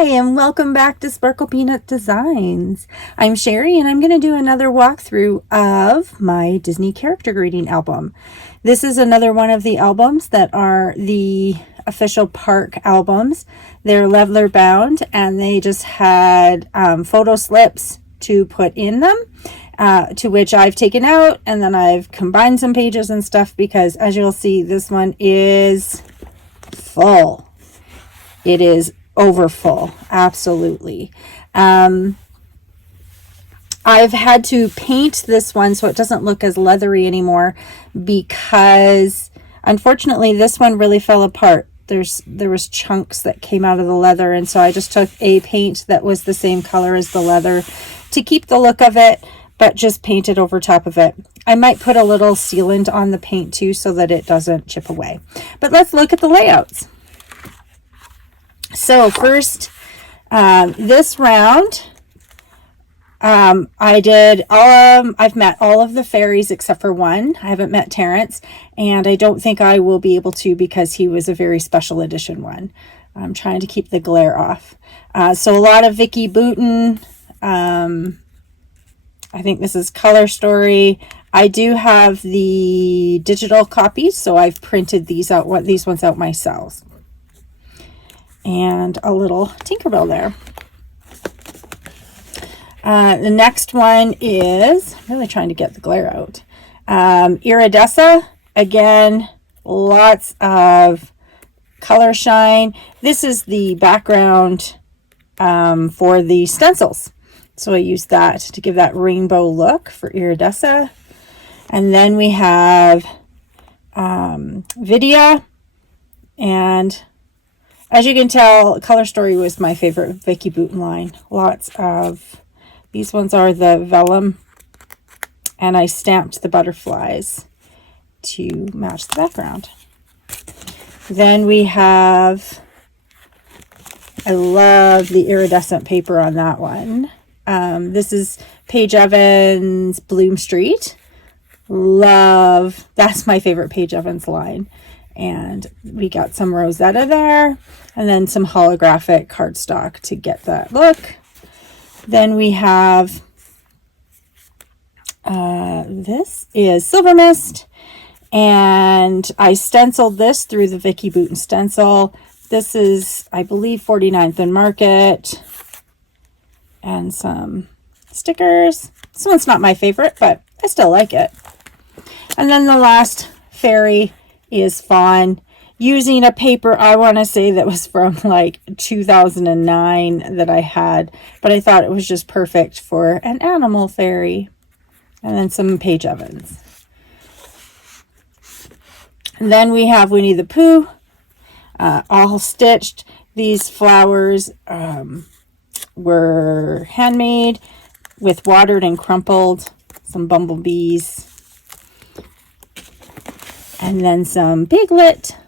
Hi, and welcome back to Sparkle Peanut Designs. I'm Sherry, and I'm going to do another walkthrough of my Disney character greeting album. This is another one of the albums that are the official park albums. They're leather bound, and they just had photo slips to put in them, to which I've taken out, and then I've combined some pages and stuff because, as you'll see, this one is full. It is over full, absolutely. I've had to paint this one so it doesn't look as leathery anymore because unfortunately this one really fell apart. There was chunks that came out of the leather, and so I just took a paint that was the same color as the leather to keep the look of it, but just painted over top of it. I might put a little sealant on the paint too so that it doesn't chip away. But let's look at the layouts. So first, this round, I've met all of the fairies except for one. I haven't met Terrence, and I don't think I will be able to because he was a very special edition one. I'm trying to keep the glare off. So a lot of Vicki Boutin. I think this is Color Story. I do have the digital copies, so I've printed these ones out myself. And a little Tinkerbell there. The next one is, I'm really trying to get the glare out. Iridessa, again, lots of color shine. This is the background for the stencils. So I used that to give that rainbow look for Iridessa. And then we have Vidia, and as you can tell, Color Story was my favorite Vicki Boutin line. Lots of, these ones are the vellum, and I stamped the butterflies to match the background. Then we have, I love the iridescent paper on that one. This is Paige Evans Bloom Street. Love, that's my favorite Paige Evans line. And we got some Rosetta there, and then some holographic cardstock to get that look. Then we have, this is Silver Mist, and I stenciled this through the Vicki Boutin stencil. This is, I believe, 49th and Market, and some stickers. This one's not my favorite, but I still like it. And then the last fairy is Fawn, using a paper, I want to say that was from like 2009 that I had, but I thought it was just perfect for an animal fairy. And then some Paige Evans. And then we have Winnie the Pooh, all stitched. These flowers were handmade with watered and crumpled, some bumblebees. And then some Piglet.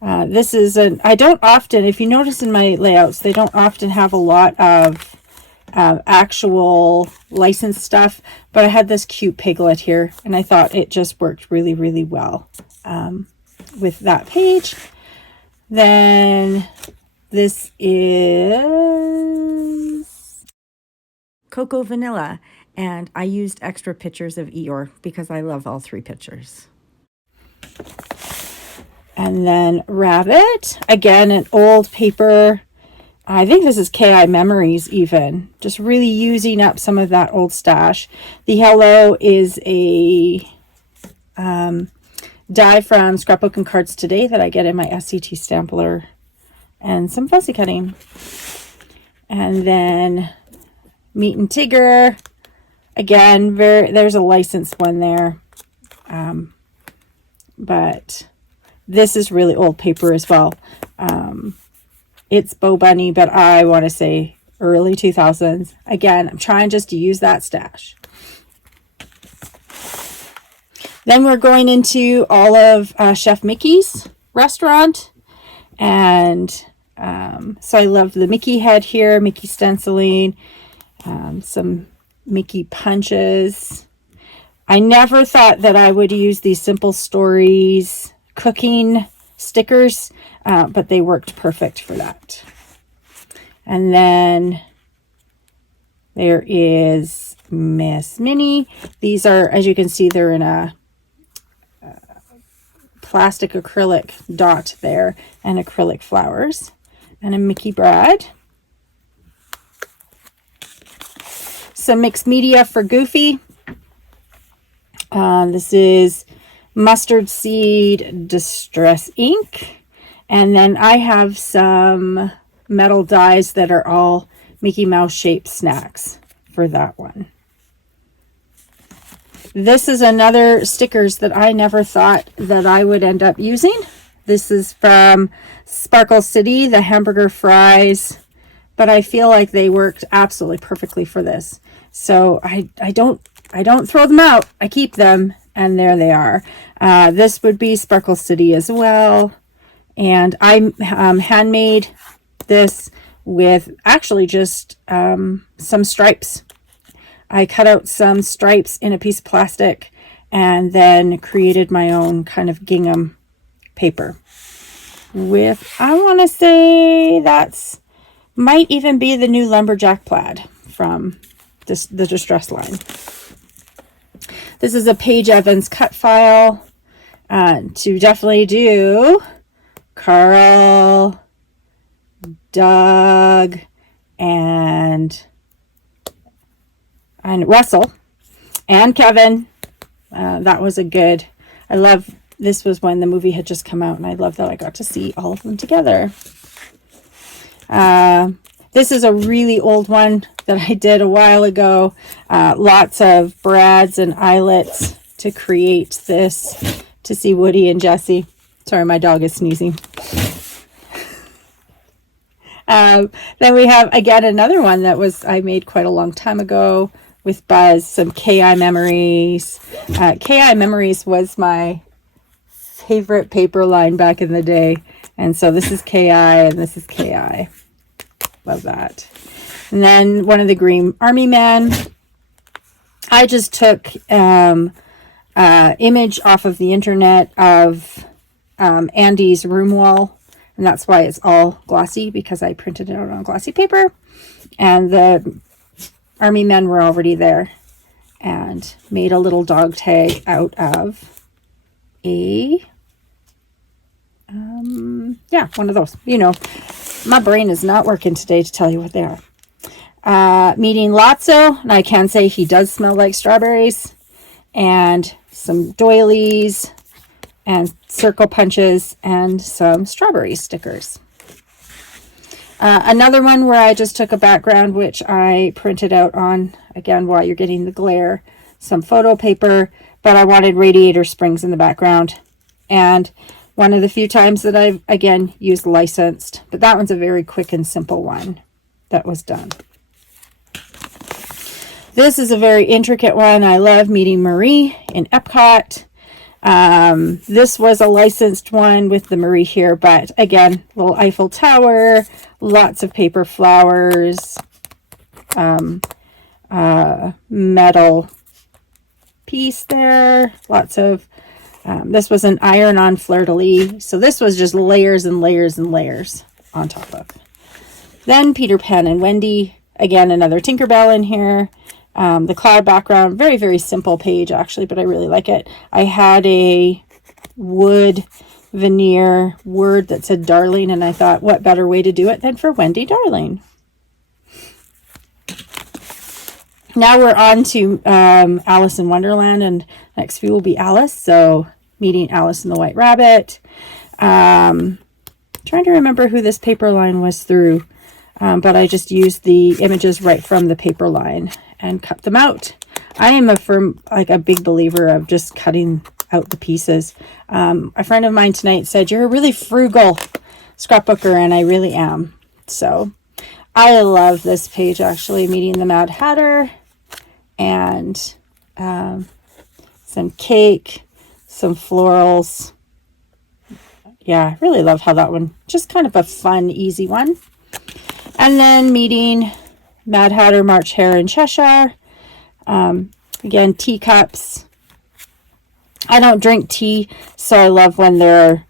This is I don't often, if you notice in my layouts, they don't often have a lot of actual licensed stuff, but I had this cute Piglet here, and I thought it just worked really, really well with that page. Then this is Cocoa Vanilla. And I used extra pictures of Eeyore because I love all three pictures. And then Rabbit, again, an old paper. I think this is KI Memories even. Just really using up some of that old stash. The yellow is a die from Scrapbook and Cards Today that I get in my SCT Stampler. And some fussy cutting. And then Meet and Tigger. Again, there's a licensed one there, but this is really old paper as well. It's Bo Bunny, but I want to say early 2000s. Again, I'm trying just to use that stash. Then we're going into all of Chef Mickey's restaurant, and so I love the Mickey head here, Mickey stenciling, some Mickey punches. I never thought that I would use these Simple Stories cooking stickers. but they worked perfect for that. And then there is Miss Minnie. These are, as you can see, they're in a plastic acrylic dot there and acrylic flowers. And a Mickey Brad. Some mixed media for Goofy. This is Mustard Seed Distress ink. And then I have some metal dies that are all Mickey Mouse shaped snacks for that one. This is another stickers that I never thought that I would end up using. This is from Sparkle City, the hamburger fries, but I feel like they worked absolutely perfectly for this. So I don't throw them out. I keep them, and there they are. This would be Sparkle City as well. And I handmade this with actually just some stripes. I cut out some stripes in a piece of plastic and then created my own kind of gingham paper with, I want to say that's might even be the new Lumberjack plaid from the Distress line. This is a Paige Evans cut file to definitely do Carl, Doug, and Russell and Kevin. That was a good, I love, this was when the movie had just come out, and I love that I got to see all of them together. This is a really old one that I did a while ago. Lots of brads and eyelets to create this, to see Woody and Jessie. Sorry, my dog is sneezing. Then we have, again, another one that was I made quite a long time ago with Buzz, some KI Memories. KI Memories was my favorite paper line back in the day. And so this is KI and this is KI. Love that. And then one of the Green Army Men. I just took image off of the internet of Andy's room wall. And that's why it's all glossy, because I printed it out on glossy paper. And the Army Men were already there, and made a little dog tag out of a, one of those. You know, my brain is not working today to tell you what they are. Meeting Lotso, and I can say he does smell like strawberries, and some doilies, and circle punches, and some strawberry stickers. Another one where I just took a background, which I printed out on, again, while you're getting the glare, some photo paper, but I wanted Radiator Springs in the background. And one of the few times that I've, again, used licensed, but that one's a very quick and simple one that was done. This is a very intricate one. I love Meeting Marie in Epcot. This was a licensed one with the Marie here, but again, little Eiffel Tower, lots of paper flowers, metal piece there, lots of, this was an iron-on fleur-de-lis, so this was just layers and layers and layers on top of. Then Peter Pan and Wendy, again, another Tinkerbell in here. The cloud background, very, very simple page actually, but I really like it. I had a wood veneer word that said Darling, and I thought, what better way to do it than for Wendy Darling? Now we're on to Alice in Wonderland, and next few will be Alice. So Meeting Alice and the White Rabbit. Trying to remember who this paper line was through, but I just used the images right from the paper line and cut them out. I am a big believer of just cutting out the pieces. A friend of mine tonight said, you're a really frugal scrapbooker, and I really am. So I love this page, actually, Meeting the Mad Hatter, and some cake, some florals. Yeah, I really love how that one, just kind of a fun, easy one. And then Meeting Mad Hatter, March Hare in Cheshire. Again, teacups. I don't drink tea, so I love when there are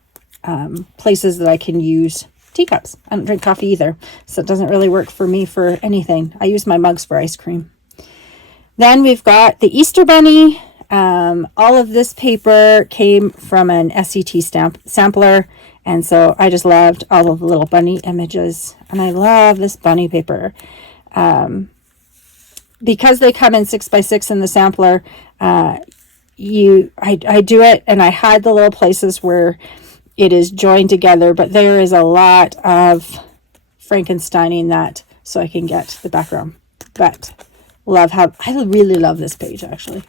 places that I can use teacups. I don't drink coffee either, so it doesn't really work for me for anything. I use my mugs for ice cream. Then we've got the Easter Bunny. All of this paper came from an SCT sampler, and so I just loved all of the little bunny images, and I love this bunny paper. Because they come in 6x6 in the sampler, I do it and I hide the little places where it is joined together, but there is a lot of Frankensteining that so I can get the background. But I really love this page actually.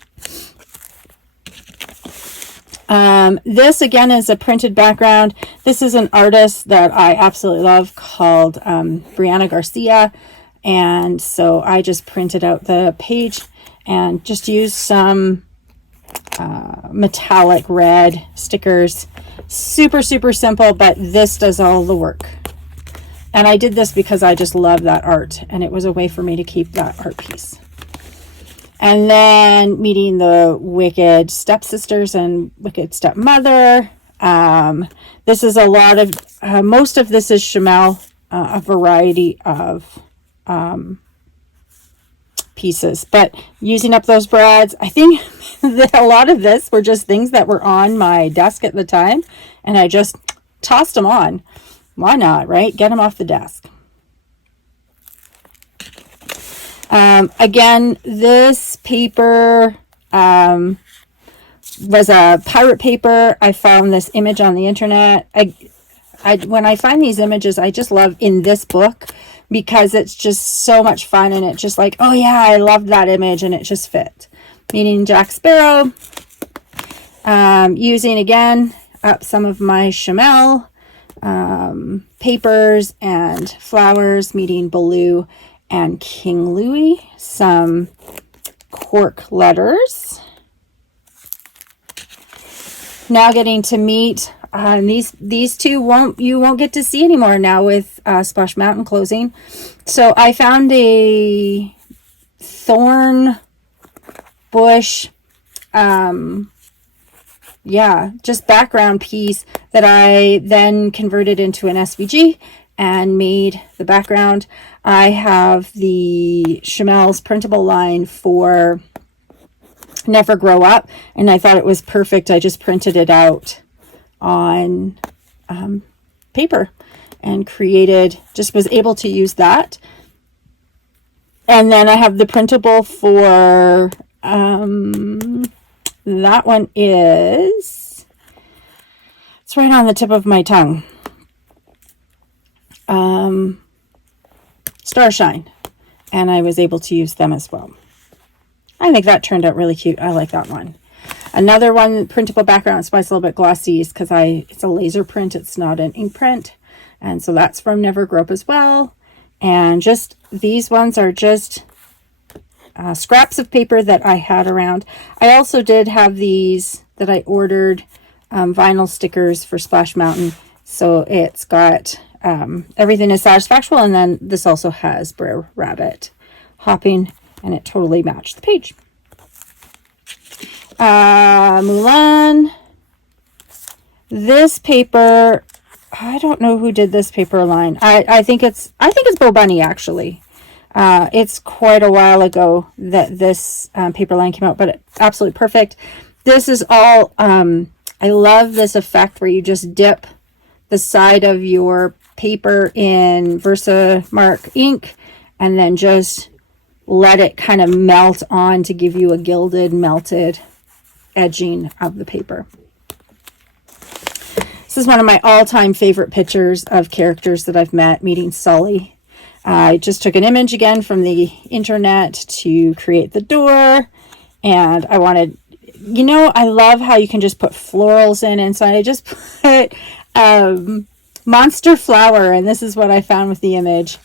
This again is a printed background. This is an artist that I absolutely love called Brianna Garcia. And so I just printed out the page and just used some metallic red stickers. Super, super simple, but this does all the work. And I did this because I just love that art, and it was a way for me to keep that art piece. And then meeting the Wicked Stepsisters and Wicked Stepmother. This is a lot of, most of this is Chamel, a variety of pieces, but using up those brads, I think that a lot of this were just things that were on my desk at the time, and I just tossed them on. Why not, right? Get them off the desk. Again, this paper was a pirate paper. I found this image on the internet. When I find these images, I just love in this book because it's just so much fun, and it's just like, oh yeah, I loved that image, and it just fit. Meeting Jack Sparrow. Using again up some of my Chamel papers and flowers, meeting Baloo and King Louis. Some cork letters. Now getting to meet these two you won't get to see anymore now with Splash Mountain closing. So I found a thorn bush, just background piece that I then converted into an SVG and made the background. I have the Chamel's printable line for Never Grow Up, and I thought it was perfect. I just printed it out on paper and was able to use that. And then I have the printable for that one it's right on the tip of my tongue. Starshine, and I was able to use them as well. I think that turned out really cute. I like that one. Another one, printable background. It's why it's a little bit glossy, is because it's a laser print. It's not an ink print. And so that's from Never Grow Up as well. And just these ones are just scraps of paper that I had around. I also did have these that I ordered, vinyl stickers for Splash Mountain. So it's got everything is satisfactual. And then this also has Brer Rabbit hopping, and it totally matched the page. Mulan. This paper, I don't know who did this paper line. I think it's Bo Bunny actually. It's quite a while ago that this paper line came out, but absolutely perfect. This is all, I love this effect where you just dip the side of your paper in Versamark ink and then just let it kind of melt on to give you a gilded, melted edging of the paper. This is one of my all-time favorite pictures of characters that I've met, meeting Sully. I just took an image again from the internet to create the door, and I wanted, I love how you can just put florals in inside. I just put monster flower, and this is what I found with the image.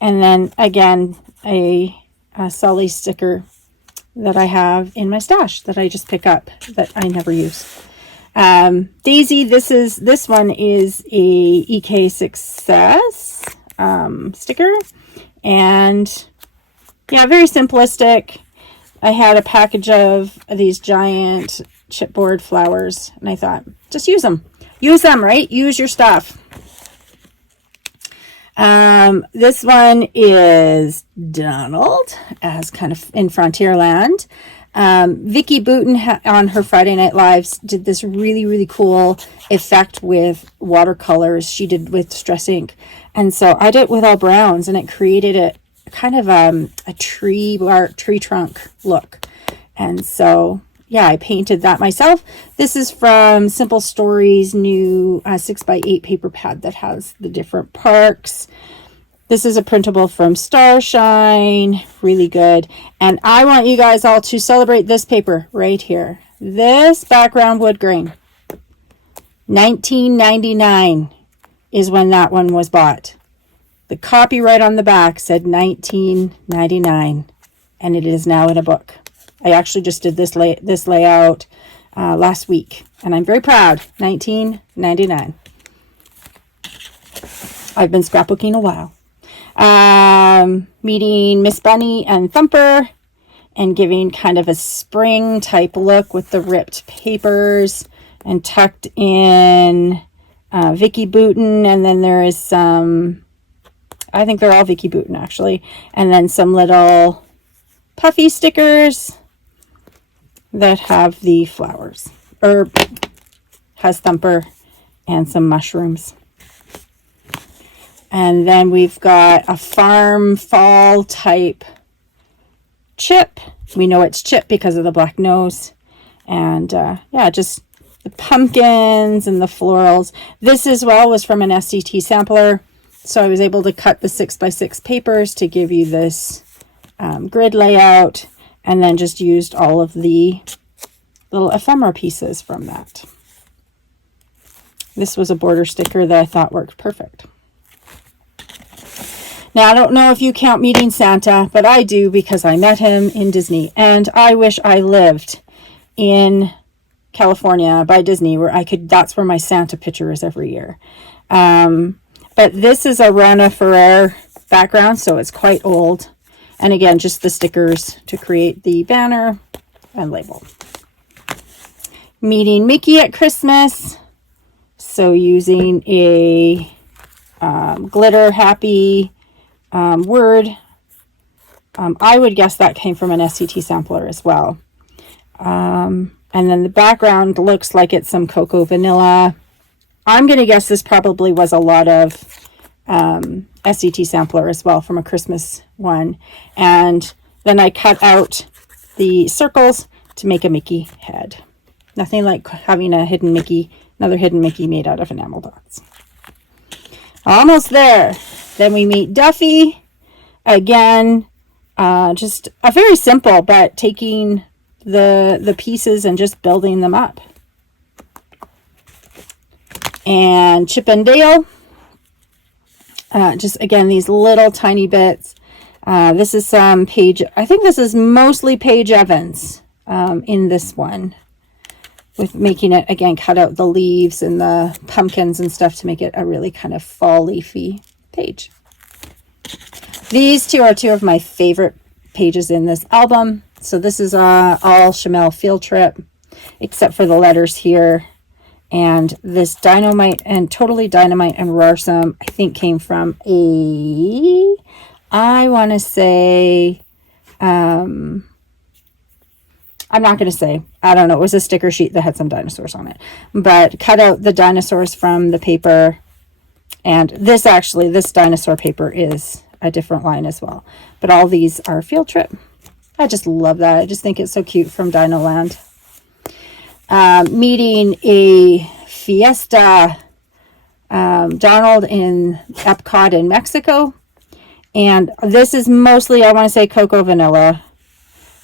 And then again, a Sully sticker that I have in my stash that I just pick up that I never use. Daisy, this one is a EK Success sticker, and yeah, very simplistic. I had a package of these giant chipboard flowers, and I thought, just use them. use them, right? Use your stuff. This one is Donald as kind of in Frontierland. Vicki Boutin on her Friday Night Lives did this really, really cool effect with watercolors she did with Stress Ink. And so I did it with all browns, and it created a kind of a tree trunk look. And so, yeah, I painted that myself. This is from Simple Stories' new 6x8 paper pad that has the different parks. This is a printable from Starshine. Really good. And I want you guys all to celebrate this paper right here. This background wood grain. 1999 is when that one was bought. The copyright on the back said 1999, and it is now in a book. I actually just did this layout last week, and I'm very proud. 1999. I've been scrapbooking a while. Meeting Miss Bunny and Thumper, and giving kind of a spring type look with the ripped papers, and tucked in Vicki Boutin, and then there is some, I think they're all Vicki Boutin actually, and then some little puffy stickers that have the flowers, or has Thumper and some mushrooms. And then we've got a farm fall type chip. We know it's chip because of the black nose. And yeah, just the pumpkins and the florals. This as well was from an SCT sampler. So I was able to cut the 6x6 papers to give you this grid layout, and then just used all of the little ephemera pieces from that. This was a border sticker that I thought worked perfect. Now, I don't know if you count meeting Santa, but I do, because I met him in Disney, and I wish I lived in California by Disney, where I could, that's where my Santa picture is every year. But this is a Rana Ferrer background, so it's quite old. And again, just the stickers to create the banner and label. Meeting Mickey at Christmas. So using a glitter happy word. I would guess that came from an SCT sampler as well. And then the background looks like it's some cocoa vanilla. I'm going to guess this probably was a lot of SCT sampler as well, from a Christmas one. And then I cut out the circles to make a Mickey head. Nothing like having a hidden Mickey, another hidden Mickey made out of enamel dots. Almost there. Then we meet Duffy. Again, just a very simple, but taking the pieces and just building them up. And Chip and Dale. Just again, these little tiny bits. This is some Paige, I think this is mostly Paige Evans in this one. With making it, again, cut out the leaves and the pumpkins and stuff to make it a really kind of fall leafy page. These two are two of my favorite pages in this album. So this is all Chamel Field Trip, except for the letters here. And this Dynamite and Totally Dynamite and Rarsome, I think, came from a, I want to say, I'm not going to say, I don't know. It was a sticker sheet that had some dinosaurs on it. But cut out the dinosaurs from the paper. And this actually, this dinosaur paper is a different line as well. But all these are Field Trip. I just love that. I just think it's so cute from Dino Land. Meeting a Fiesta Donald in Epcot in Mexico. And this is mostly, I want to say, cocoa vanilla.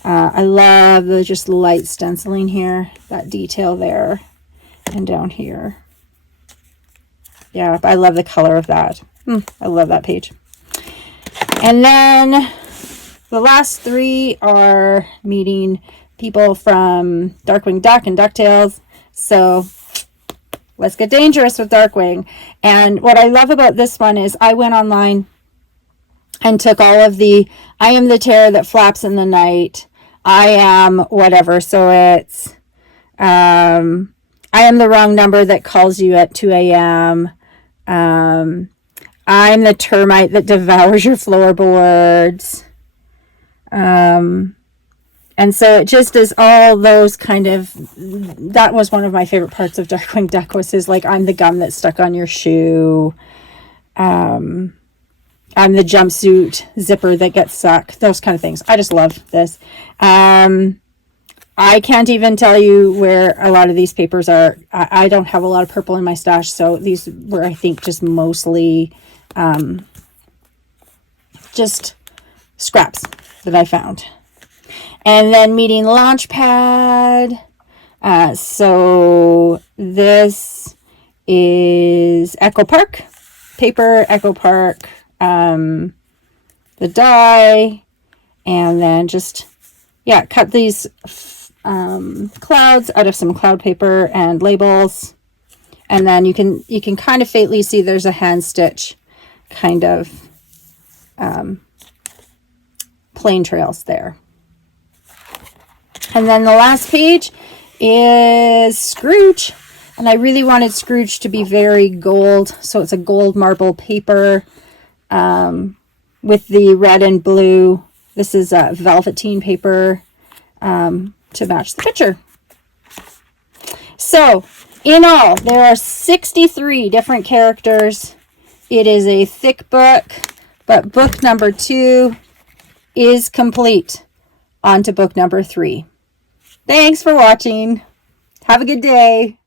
I love the just light stenciling here, that detail there and down here. Yeah, I love the color of that. I love that page. And then the last three are meeting people from Darkwing Duck and DuckTales. So let's get dangerous with Darkwing. And what I love about this one is I went online and took all of the, I am the terror that flaps in the night. I am whatever. So it's I am the wrong number that calls you at 2 a.m. I'm the termite that devours your floorboards. And so it just is all those kind of, that was one of my favorite parts of Darkwing Duck, was his like, I'm the gum that's stuck on your shoe. I'm the jumpsuit zipper that gets stuck. Those kind of things. I just love this. I can't even tell you where a lot of these papers are. I don't have a lot of purple in my stash, so these were, I think, just mostly just scraps that I found. And then Meeting Launchpad. So this is Echo Park. Paper, Echo Park. The die. And then just, yeah, cut these clouds out of some cloud paper and labels. And then you can kind of faintly see there's a hand stitch kind of plain trails there. And then the last page is Scrooge. And I really wanted Scrooge to be very gold. So it's a gold marble paper with the red and blue. This is a velveteen paper to match the picture. So in all, there are 63 different characters. It is a thick book, but book number 2 is complete. On to book number 3. Thanks for watching. Have a good day.